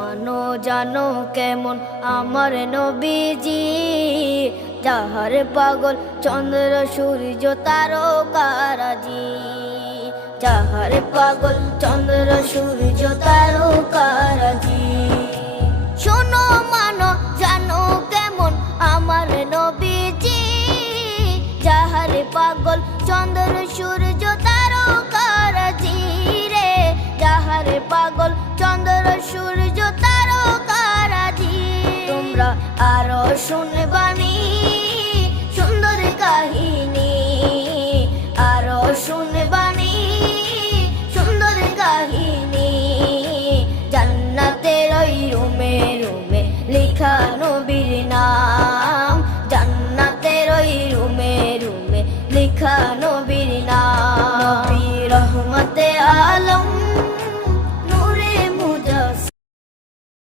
মানো জানো কেমন আমার নবীজি, যাহার পাগল চন্দ্র সূর্য তারকারাজি, যাহার পাগল চন্দ্র সূর্য তারকারাজি। শোনো মানো জানো কেমন আমার নবীজি, যাহার পাগল চন্দ্র সূর্য তারকারাজি রে, যাহার পাগল চন্দ্র সূর্য তারকারাজি। তোমরা আরো শুনে